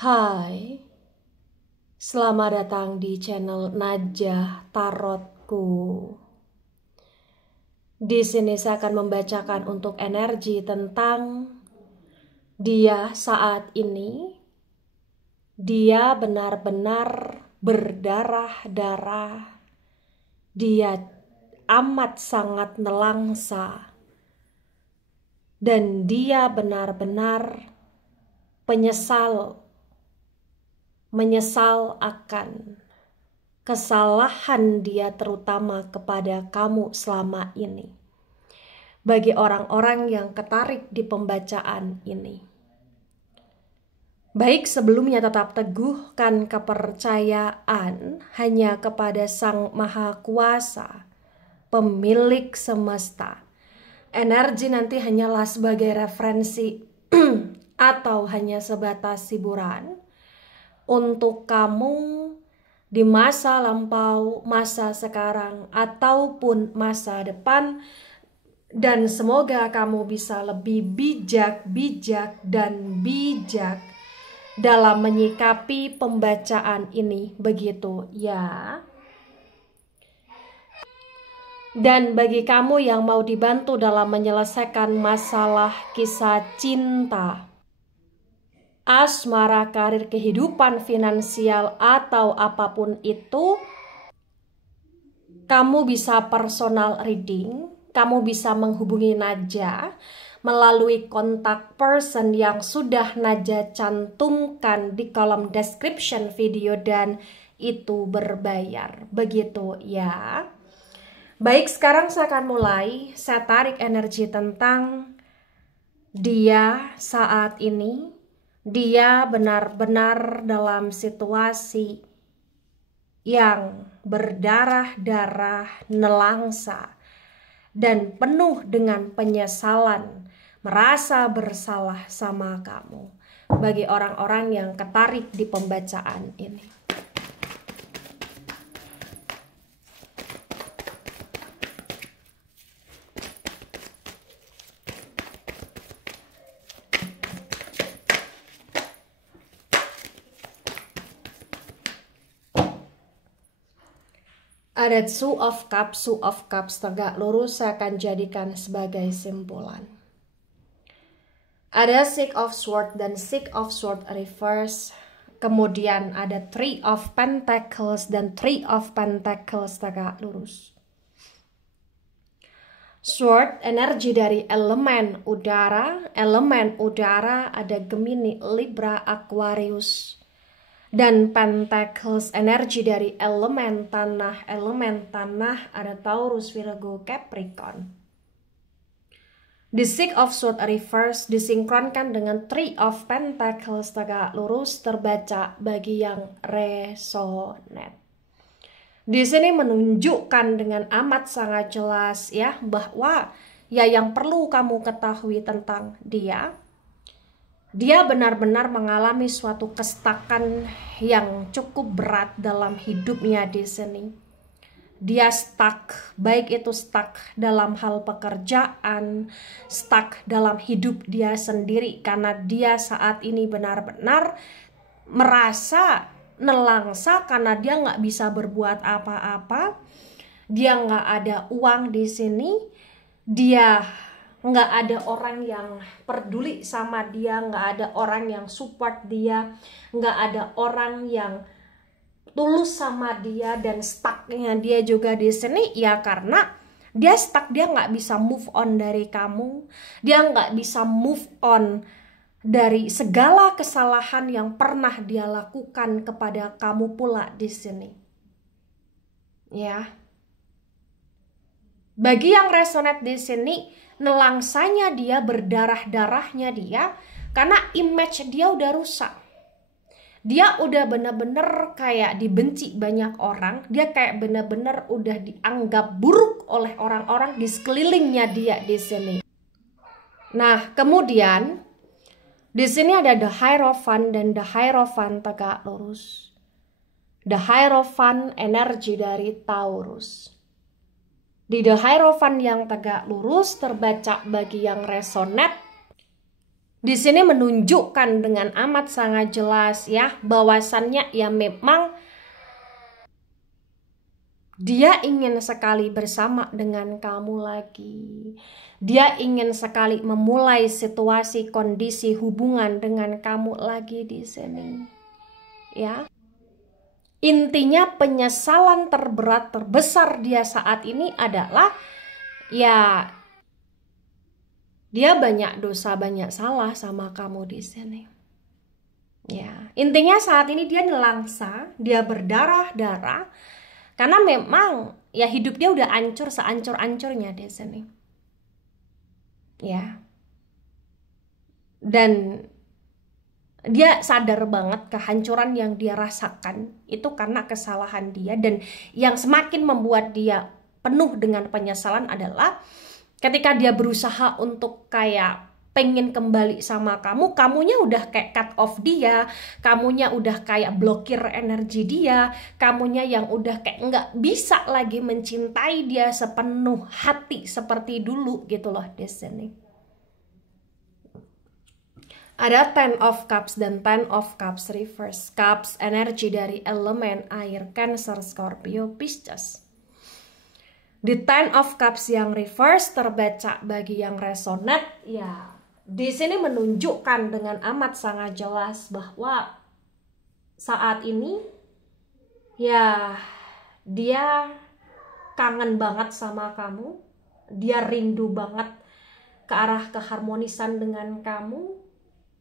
Hai, selamat datang di channel Najah Tarotku. Di sini saya akan membacakan untuk energi tentang dia saat ini. Dia benar-benar berdarah-darah. Dia amat sangat nelangsa. Dan dia benar-benar menyesal akan kesalahan dia terutama kepada kamu selama ini. Bagi orang-orang yang ketarik di pembacaan ini. Baik, sebelumnya tetap teguhkan kepercayaan hanya kepada Sang Maha Kuasa, pemilik semesta. Energi nanti hanyalah sebagai referensi atau hanya sebatas hiburan untuk kamu di masa lampau, masa sekarang, ataupun masa depan. Dan semoga kamu bisa lebih bijak dalam menyikapi pembacaan ini, begitu ya. Dan bagi kamu yang mau dibantu dalam menyelesaikan masalah kisah cinta, asmara, karir, kehidupan finansial, atau apapun itu, kamu bisa personal reading. Kamu bisa menghubungi Najah melalui kontak person yang sudah Najah cantumkan di kolom description video, dan itu berbayar, begitu ya. Baik, sekarang saya akan mulai. Saya tarik energi tentang dia saat ini. Dia benar-benar dalam situasi yang berdarah-darah, nelangsa, dan penuh dengan penyesalan, merasa bersalah sama kamu. Bagi orang-orang yang ketarik di pembacaan ini. Ada Two of Cups tegak lurus, saya akan jadikan sebagai simpulan. Ada Six of Swords dan Six of Swords reverse. Kemudian ada Three of Pentacles dan Three of Pentacles tegak lurus. Sword, energi dari elemen udara. Elemen udara ada Gemini, Libra, Aquarius. Dan Pentacles, energi dari elemen tanah. Elemen tanah ada Taurus, Virgo, Capricorn. The Six of Swords reverse disinkronkan dengan Three of Pentacles tegak lurus, terbaca bagi yang resonate. Di sini menunjukkan dengan amat sangat jelas ya, bahwa ya yang perlu kamu ketahui tentang dia. Dia benar-benar mengalami suatu kestakan yang cukup berat dalam hidupnya di sini. Dia stuck, baik itu stuck dalam hal pekerjaan, stuck dalam hidup dia sendiri, karena dia saat ini benar-benar merasa nelangsa karena dia nggak bisa berbuat apa-apa. Dia nggak ada uang di sini, dia nggak ada orang yang peduli sama dia, nggak ada orang yang support dia, nggak ada orang yang tulus sama dia. Dan stucknya dia juga di sini ya karena dia stuck, dia nggak bisa move on dari kamu, dia nggak bisa move on dari segala kesalahan yang pernah dia lakukan kepada kamu pula di sini ya. Bagi yang resonate di sini, nelangsanya dia, berdarah-darahnya dia, karena image dia udah rusak. Dia udah bener-bener kayak dibenci banyak orang. Dia kayak bener-bener udah dianggap buruk oleh orang-orang di sekelilingnya dia di sini. Nah, kemudian di sini ada The Hierophant dan The Hierophant tegak lurus. The Hierophant energi dari Taurus. Di The Hierophant yang tegak lurus terbaca bagi yang resonate, Di sini menunjukkan dengan amat sangat jelas ya, bahwasannya ya memang dia ingin sekali bersama dengan kamu lagi. Dia ingin sekali memulai situasi kondisi hubungan dengan kamu lagi di sini. Ya. Intinya penyesalan terberat terbesar dia saat ini adalah ya dia banyak dosa, banyak salah sama kamu di sini. Ya, intinya saat ini dia nelangsa, dia berdarah-darah karena memang ya hidup dia udah hancur sehancur-hancurnya di sini. Ya. Dan dia sadar banget kehancuran yang dia rasakan itu karena kesalahan dia, dan yang semakin membuat dia penuh dengan penyesalan adalah ketika dia berusaha untuk kayak pengen kembali sama kamu, kamunya udah kayak cut off dia, kamunya udah kayak blokir energi dia, kamunya yang udah kayak nggak bisa lagi mencintai dia sepenuh hati seperti dulu gitu loh di sini. Ada Ten of Cups dan Ten of Cups reverse. Cups energi dari elemen air, Cancer, Scorpio, Pisces. Di Ten of Cups yang reverse terbaca bagi yang resonate, ya di sini menunjukkan dengan amat sangat jelas bahwa saat ini ya dia kangen banget sama kamu, dia rindu banget ke arah keharmonisan dengan kamu,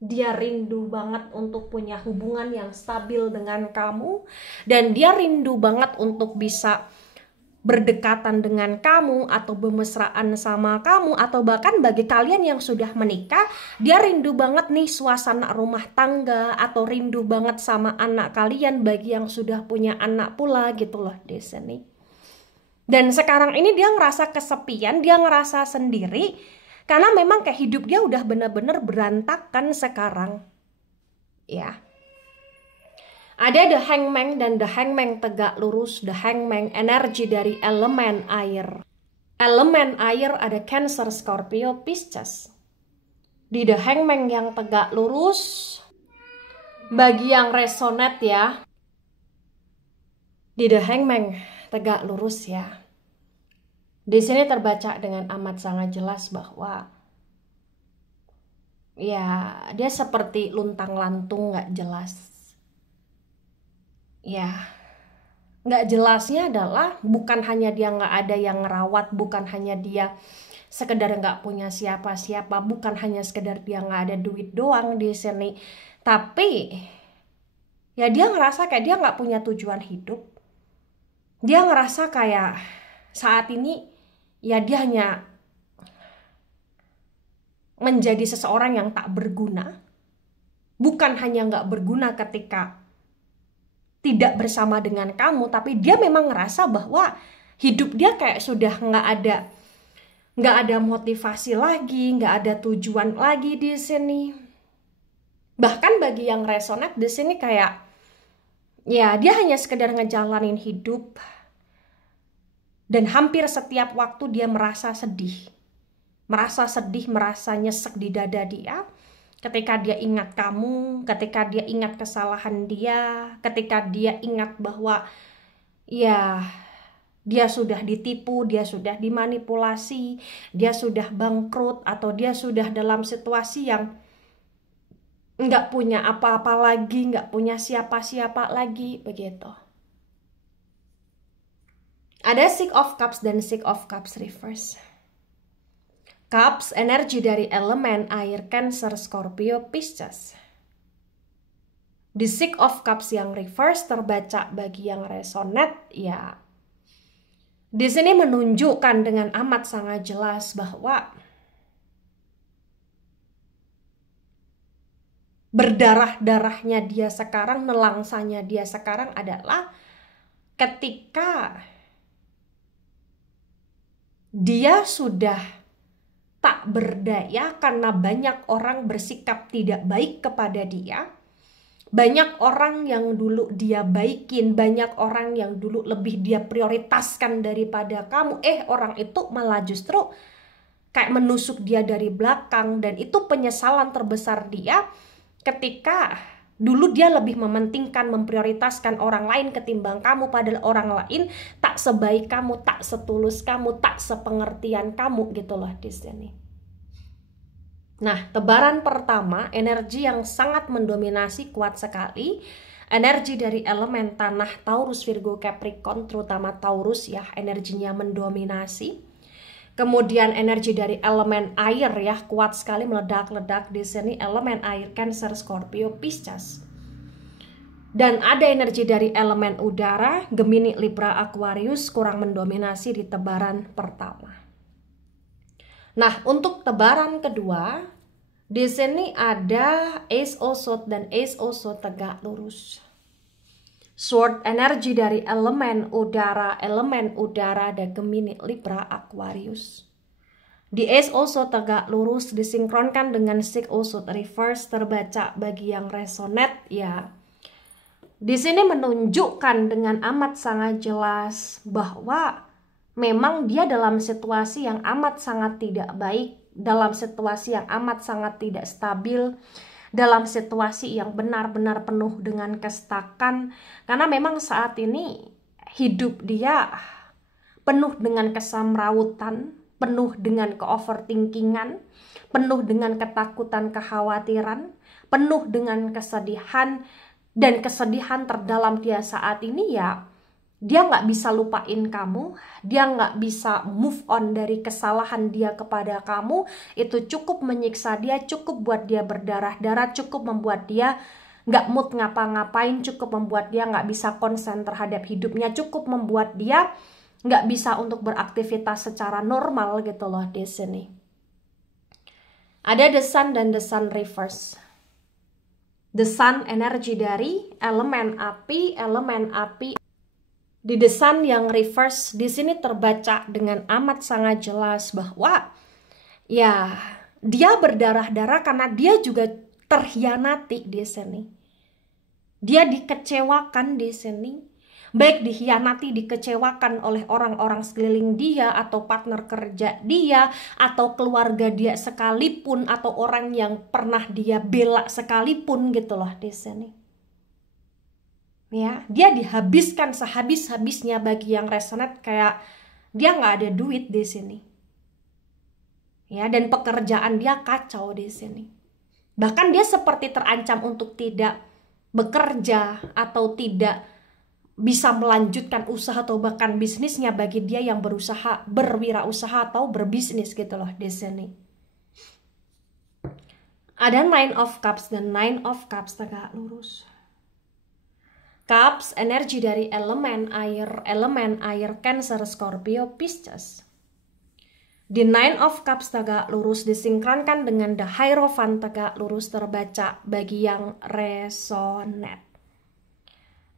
dia rindu banget untuk punya hubungan yang stabil dengan kamu, dan dia rindu banget untuk bisa berdekatan dengan kamu atau bermesraan sama kamu, atau bahkan bagi kalian yang sudah menikah, dia rindu banget nih suasana rumah tangga, atau rindu banget sama anak kalian bagi yang sudah punya anak pula gitu loh di sini. Dan sekarang ini dia ngerasa kesepian, dia ngerasa sendiri karena memang kayak hidup dia udah bener-bener berantakan sekarang. Ya. Ada The Hangman dan The Hangman tegak lurus. The Hangman energi dari elemen air. Elemen air ada Cancer, Scorpio, Pisces. Di The Hangman yang tegak lurus, bagi yang resonate ya, di The Hangman tegak lurus ya, di sini terbaca dengan amat sangat jelas bahwa ya dia seperti luntang-lantung gak jelas. Ya, nggak jelasnya adalah bukan hanya dia nggak ada yang ngerawat, bukan hanya dia sekedar nggak punya siapa-siapa, bukan hanya sekedar dia nggak ada duit doang di sini, tapi ya dia ngerasa kayak dia nggak punya tujuan hidup. Dia ngerasa kayak saat ini ya dia hanya menjadi seseorang yang tak berguna. Bukan hanya nggak berguna ketika tidak bersama dengan kamu, tapi dia memang ngerasa bahwa hidup dia kayak sudah nggak ada motivasi lagi, nggak ada tujuan lagi di sini. Bahkan bagi yang resonate di sini kayak ya dia hanya sekedar ngejalanin hidup, dan hampir setiap waktu dia merasa sedih, merasa nyesek di dada dia. Ketika dia ingat kamu, ketika dia ingat kesalahan dia, ketika dia ingat bahwa ya dia sudah ditipu, dia sudah dimanipulasi, dia sudah bangkrut, atau dia sudah dalam situasi yang nggak punya apa-apa lagi, nggak punya siapa-siapa lagi, begitu. Ada Six of Cups dan Six of Cups reverse. Cups energi dari elemen air, Cancer, Scorpio, Pisces. Di Six of Cups yang reverse terbaca bagi yang resonate ya. Di sini menunjukkan dengan amat sangat jelas bahwa berdarah-darahnya dia sekarang, nelangsanya dia sekarang adalah ketika dia sudah tak berdaya karena banyak orang bersikap tidak baik kepada dia. Banyak orang yang dulu dia baikin, banyak orang yang dulu lebih dia prioritaskan daripada kamu. Orang itu malah justru kayak menusuk dia dari belakang. Dan itu penyesalan terbesar dia ketika dulu dia lebih mementingkan, memprioritaskan orang lain ketimbang kamu, padahal orang lain tak sebaik kamu, tak setulus kamu, tak sepengertian kamu gitu loh di sini. Nah, tebaran pertama, energi yang sangat mendominasi, kuat sekali. Energi dari elemen tanah Taurus, Virgo, Capricorn, terutama Taurus ya, energinya mendominasi. Kemudian energi dari elemen air ya, kuat sekali, meledak-ledak di sini, elemen air, Cancer, Scorpio, Pisces. Dan ada energi dari elemen udara, Gemini, Libra, Aquarius, kurang mendominasi di tebaran pertama. Nah, untuk tebaran kedua, di sini ada Ace of Swords dan Ace of Swords tegak lurus. Sword energi dari elemen udara ada Gemini, Libra, Aquarius. Di Ace of Swords tegak lurus disinkronkan dengan Six of Swords reverse, terbaca bagi yang resonate ya. Di sini menunjukkan dengan amat sangat jelas bahwa memang dia dalam situasi yang amat sangat tidak baik, dalam situasi yang amat sangat tidak stabil, dalam situasi yang benar-benar penuh dengan kestakan, karena memang saat ini hidup dia penuh dengan kesamrawutan, penuh dengan ke-overthinkingan, penuh dengan ketakutan, kekhawatiran, penuh dengan kesedihan, dan kesedihan terdalam dia saat ini ya, dia nggak bisa lupain kamu, dia nggak bisa move on dari kesalahan dia kepada kamu. Itu cukup menyiksa dia, cukup buat dia berdarah-darah, cukup membuat dia nggak mood ngapa-ngapain, cukup membuat dia nggak bisa konsen terhadap hidupnya, cukup membuat dia nggak bisa untuk beraktivitas secara normal gitu loh di sini. Ada The Sun dan The Sun reverse. The Sun energi dari elemen api, di The Sun yang reverse di sini terbaca dengan amat sangat jelas bahwa ya dia berdarah-darah karena dia juga terhianati di sini. Dia dikecewakan di sini. Baik dikhianati, dikecewakan oleh orang-orang sekeliling dia, atau partner kerja dia, atau keluarga dia sekalipun, atau orang yang pernah dia bela sekalipun gitu loh di sini. Ya, dia dihabiskan sehabis-habisnya. Bagi yang resonate kayak dia nggak ada duit di sini. Ya, dan pekerjaan dia kacau di sini. Bahkan dia seperti terancam untuk tidak bekerja atau tidak bisa melanjutkan usaha atau bahkan bisnisnya bagi dia yang berusaha, berwirausaha atau berbisnis gitu loh di sini. Ada Nine of Cups dan Nine of Cups tegak lurus. Cups energi dari elemen air, Cancer, Scorpio, Pisces. Di Nine of Cups tegak lurus disinkronkan dengan The Hierophant tegak lurus, terbaca bagi yang resonate.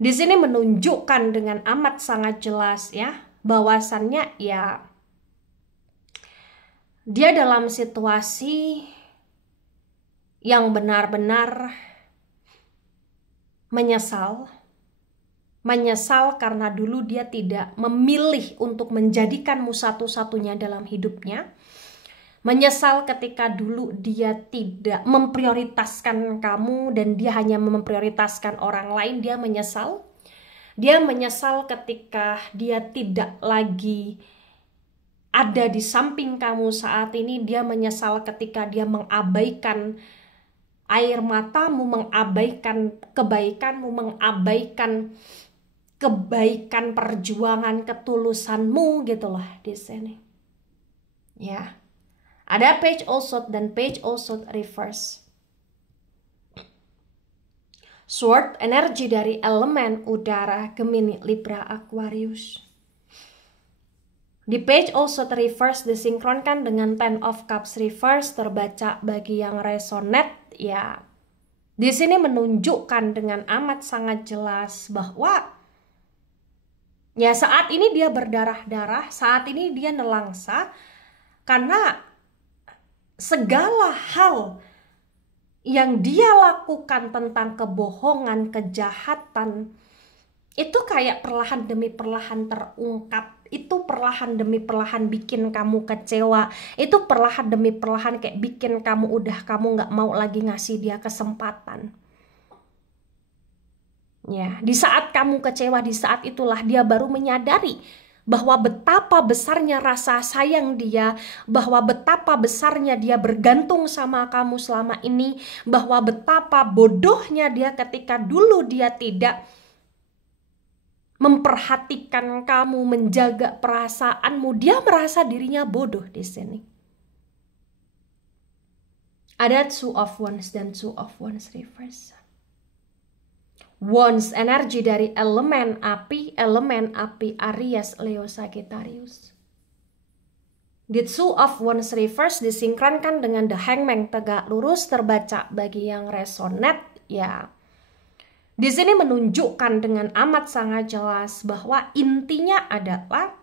Di sini menunjukkan dengan amat sangat jelas ya, bahwasannya ya dia dalam situasi yang benar-benar menyesal karena dulu dia tidak memilih untuk menjadikanmu satu-satunya dalam hidupnya. Menyesal ketika dulu dia tidak memprioritaskan kamu dan dia hanya memprioritaskan orang lain. Dia menyesal. Dia menyesal ketika dia tidak lagi ada di samping kamu saat ini. Dia menyesal ketika dia mengabaikan air matamu, mengabaikan kebaikanmu, mengabaikan kebaikan perjuangan ketulusanmu gitu loh di sini. Ya. Ada Page of Swords dan Page of Swords reverse. Sword energi dari elemen udara, Gemini, Libra, Aquarius. Di Page of Swords reverse disinkronkan dengan Ten of Cups reverse, terbaca bagi yang resonate ya. Di sini menunjukkan dengan amat sangat jelas bahwa ya saat ini dia berdarah-darah, saat ini dia nelangsa karena segala hal yang dia lakukan tentang kebohongan, kejahatan, itu kayak perlahan demi perlahan terungkap itu perlahan demi perlahan bikin kamu kecewa, itu perlahan demi perlahan kayak bikin kamu nggak mau lagi ngasih dia kesempatan. Ya, di saat kamu kecewa, di saat itulah dia baru menyadari bahwa betapa besarnya rasa sayang dia, bahwa betapa besarnya dia bergantung sama kamu selama ini, bahwa betapa bodohnya dia ketika dulu dia tidak memperhatikan kamu, menjaga perasaanmu. Dia merasa dirinya bodoh di sini. Ada Two of Wands dan Two of Wands reverse. Wands energi dari elemen api Aries, Leo, Sagittarius. The Two of Wands reverse disinkronkan dengan The Hangman, tegak lurus, terbaca bagi yang resonate ya. Di sini menunjukkan dengan amat sangat jelas bahwa intinya adalah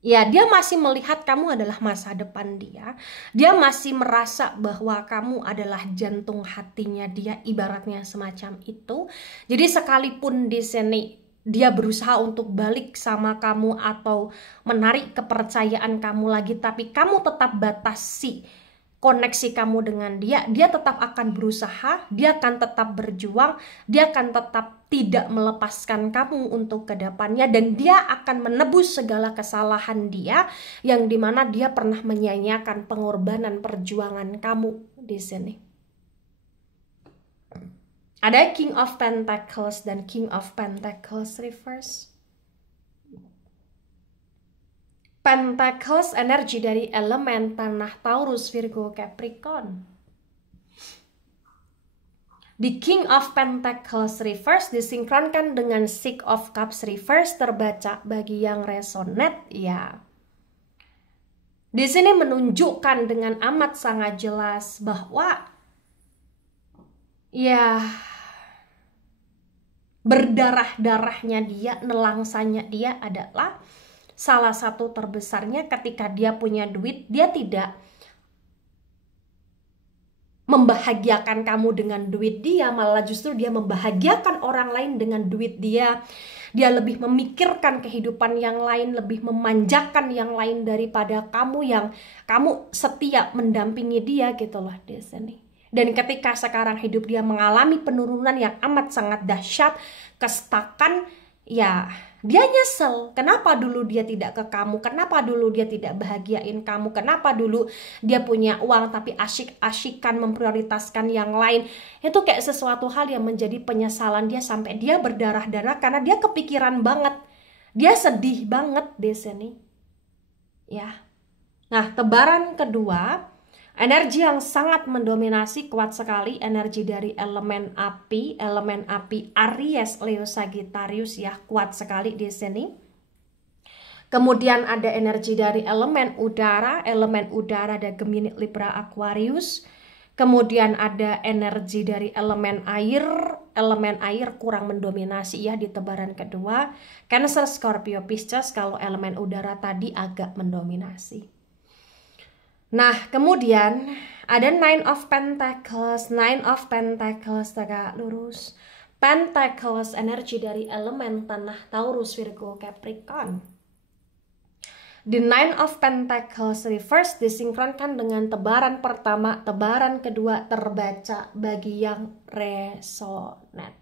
ya, dia masih melihat kamu adalah masa depan dia. Dia masih merasa bahwa kamu adalah jantung hatinya dia, ibaratnya semacam itu. Jadi sekalipun di sini dia berusaha untuk balik sama kamu atau menarik kepercayaan kamu lagi, tapi kamu tetap batasi koneksi kamu dengan dia, dia tetap akan berusaha, dia akan tetap berjuang, dia akan tetap tidak melepaskan kamu untuk kedepannya, dan dia akan menebus segala kesalahan dia yang dimana dia pernah menyanyiakan pengorbanan perjuangan kamu di sini. Ada King of Pentacles dan King of Pentacles reverse. Pentacles energi dari elemen tanah, Taurus, Virgo, Capricorn. The King of Pentacles reverse disinkronkan dengan Six of Cups reverse, terbaca bagi yang resonate ya. Di sini menunjukkan dengan amat sangat jelas bahwa ya, berdarah-darahnya dia, nelangsanya dia adalah salah satu terbesarnya ketika dia punya duit, dia tidak membahagiakan kamu dengan duit dia, malah justru dia membahagiakan orang lain dengan duit dia. Dia lebih memikirkan kehidupan yang lain, lebih memanjakan yang lain daripada kamu yang kamu setia mendampingi dia gitu loh di sini. Dan ketika sekarang hidup dia mengalami penurunan yang amat sangat dahsyat, kestakan, ya dia nyesel. Kenapa dulu dia tidak ke kamu? Kenapa dulu dia tidak bahagiain kamu? Kenapa dulu dia punya uang tapi asyik-asyikan memprioritaskan yang lain? Itu kayak sesuatu hal yang menjadi penyesalan dia sampai dia berdarah-darah karena dia kepikiran banget. Dia sedih banget di sini. Ya. Nah, tebaran kedua, energi yang sangat mendominasi, kuat sekali, energi dari elemen api Aries, Leo, Sagittarius ya, kuat sekali di sini. Kemudian ada energi dari elemen udara ada Gemini, Libra, Aquarius. Kemudian ada energi dari elemen air kurang mendominasi ya di tebaran kedua. Cancer, Scorpio, Pisces. Kalau elemen udara tadi agak mendominasi. Nah, kemudian ada Nine of Pentacles tegak lurus. Pentacles energi dari elemen tanah, Taurus, Virgo, Capricorn. The Nine of Pentacles reverse disinkronkan dengan tebaran pertama, tebaran kedua, terbaca bagi yang resonate.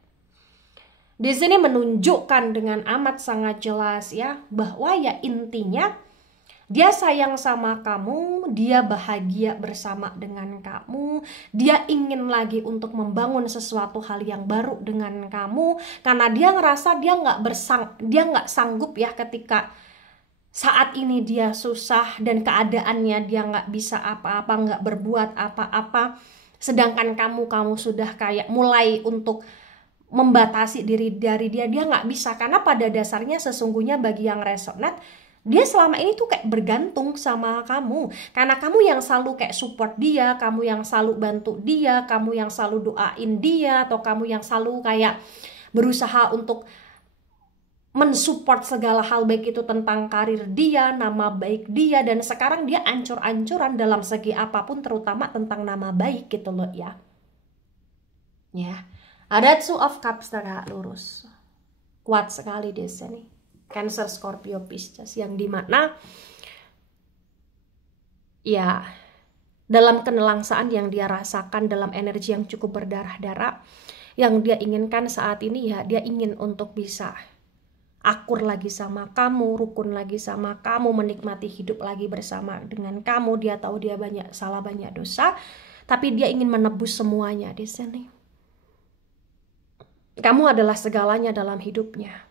Di sini menunjukkan dengan amat sangat jelas ya, bahwa ya intinya dia sayang sama kamu, dia bahagia bersama dengan kamu, dia ingin lagi untuk membangun sesuatu hal yang baru dengan kamu, karena dia ngerasa dia nggak sanggup ya ketika saat ini dia susah dan keadaannya dia nggak bisa apa-apa, nggak berbuat apa-apa, sedangkan kamu sudah kayak mulai untuk membatasi diri dari dia nggak bisa, karena pada dasarnya sesungguhnya bagi yang resonate, dia selama ini tuh kayak bergantung sama kamu. Karena kamu yang selalu kayak support dia, kamu yang selalu bantu dia, kamu yang selalu doain dia, atau kamu yang selalu kayak berusaha untuk mensupport segala hal, baik itu tentang karir dia, nama baik dia, dan sekarang dia ancur-ancuran dalam segi apapun, terutama tentang nama baik gitu loh ya. Ya, ada Two of Cups tegak lurus. Kuat sekali di sini. Cancer, Scorpio, Pisces, yang dimana ya dalam kenelangsaan yang dia rasakan, dalam energi yang cukup berdarah-darah, yang dia inginkan saat ini ya dia ingin untuk bisa akur lagi sama kamu, rukun lagi sama kamu, menikmati hidup lagi bersama dengan kamu. Dia tahu dia banyak salah, banyak dosa, tapi dia ingin menebus semuanya di sini. Kamu adalah segalanya dalam hidupnya.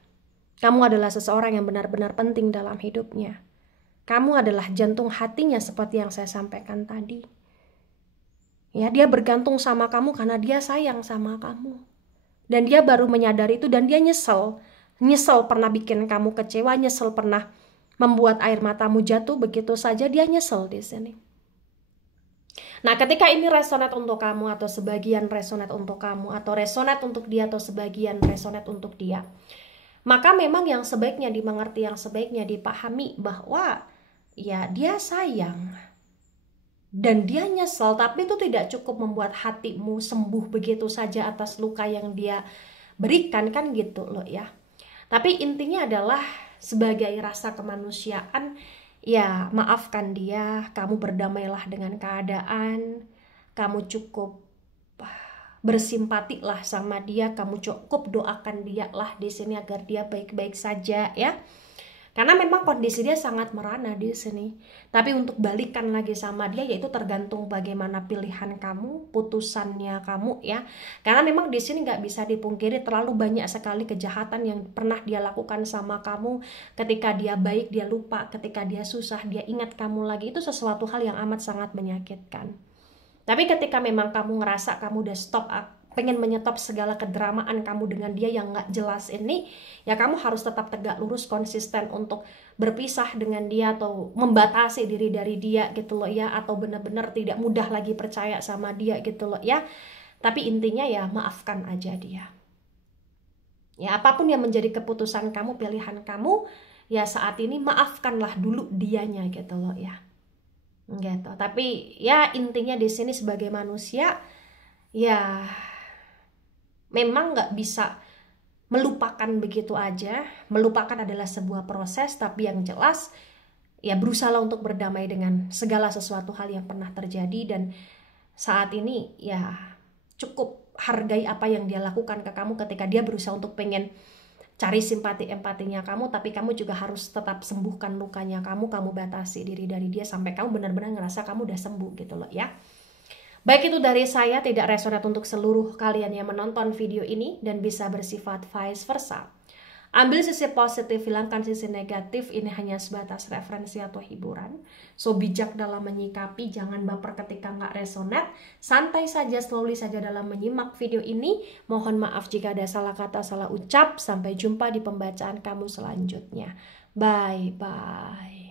Kamu adalah seseorang yang benar-benar penting dalam hidupnya. Kamu adalah jantung hatinya seperti yang saya sampaikan tadi. Ya, dia bergantung sama kamu karena dia sayang sama kamu. Dan dia baru menyadari itu dan dia nyesel. Nyesel pernah bikin kamu kecewa, nyesel pernah membuat air matamu jatuh begitu saja, dia nyesel di sini. Nah, ketika ini resonate untuk kamu atau sebagian resonate untuk kamu atau resonate untuk dia atau sebagian resonate untuk dia, maka memang yang sebaiknya dimengerti, yang sebaiknya dipahami bahwa ya dia sayang dan dia nyesel, tapi itu tidak cukup membuat hatimu sembuh begitu saja atas luka yang dia berikan, kan gitu loh ya. Tapi intinya adalah sebagai rasa kemanusiaan, ya maafkan dia, kamu berdamailah dengan keadaan, kamu cukup bersimpati lah sama dia, kamu cukup doakan dia lah di sini agar dia baik-baik saja ya. Karena memang kondisi dia sangat merana di sini. Tapi untuk balikan lagi sama dia yaitu tergantung bagaimana pilihan kamu, putusannya kamu ya. Karena memang di sini nggak bisa dipungkiri terlalu banyak sekali kejahatan yang pernah dia lakukan sama kamu. Ketika dia baik dia lupa, ketika dia susah dia ingat kamu lagi. Itu sesuatu hal yang amat sangat menyakitkan. Tapi ketika memang kamu ngerasa kamu udah stop, pengen menyetop segala kedramaan kamu dengan dia yang gak jelas ini, ya kamu harus tetap tegak lurus, konsisten untuk berpisah dengan dia atau membatasi diri dari dia gitu loh ya, atau benar-benar tidak mudah lagi percaya sama dia gitu loh ya. Tapi intinya ya maafkan aja dia. Ya apapun yang menjadi keputusan kamu, pilihan kamu, ya saat ini maafkanlah dulu dianya gitu loh ya. Gitu. Tapi ya intinya di sini sebagai manusia ya memang nggak bisa melupakan begitu aja. Melupakan adalah sebuah proses, tapi yang jelas ya berusaha untuk berdamai dengan segala sesuatu hal yang pernah terjadi. Dan saat ini ya cukup hargai apa yang dia lakukan ke kamu ketika dia berusaha untuk pengen cari simpati empatinya kamu, tapi kamu juga harus tetap sembuhkan lukanya kamu batasi diri dari dia sampai kamu benar-benar ngerasa kamu udah sembuh gitu loh ya. Baik, itu dari saya, tidak resonate untuk seluruh kalian yang menonton video ini dan bisa bersifat vice versa. Ambil sisi positif, hilangkan sisi negatif, ini hanya sebatas referensi atau hiburan. So, bijak dalam menyikapi, jangan baper ketika nggak resonate. Santai saja, slowly saja dalam menyimak video ini. Mohon maaf jika ada salah kata, salah ucap. Sampai jumpa di pembacaan kamu selanjutnya. Bye-bye.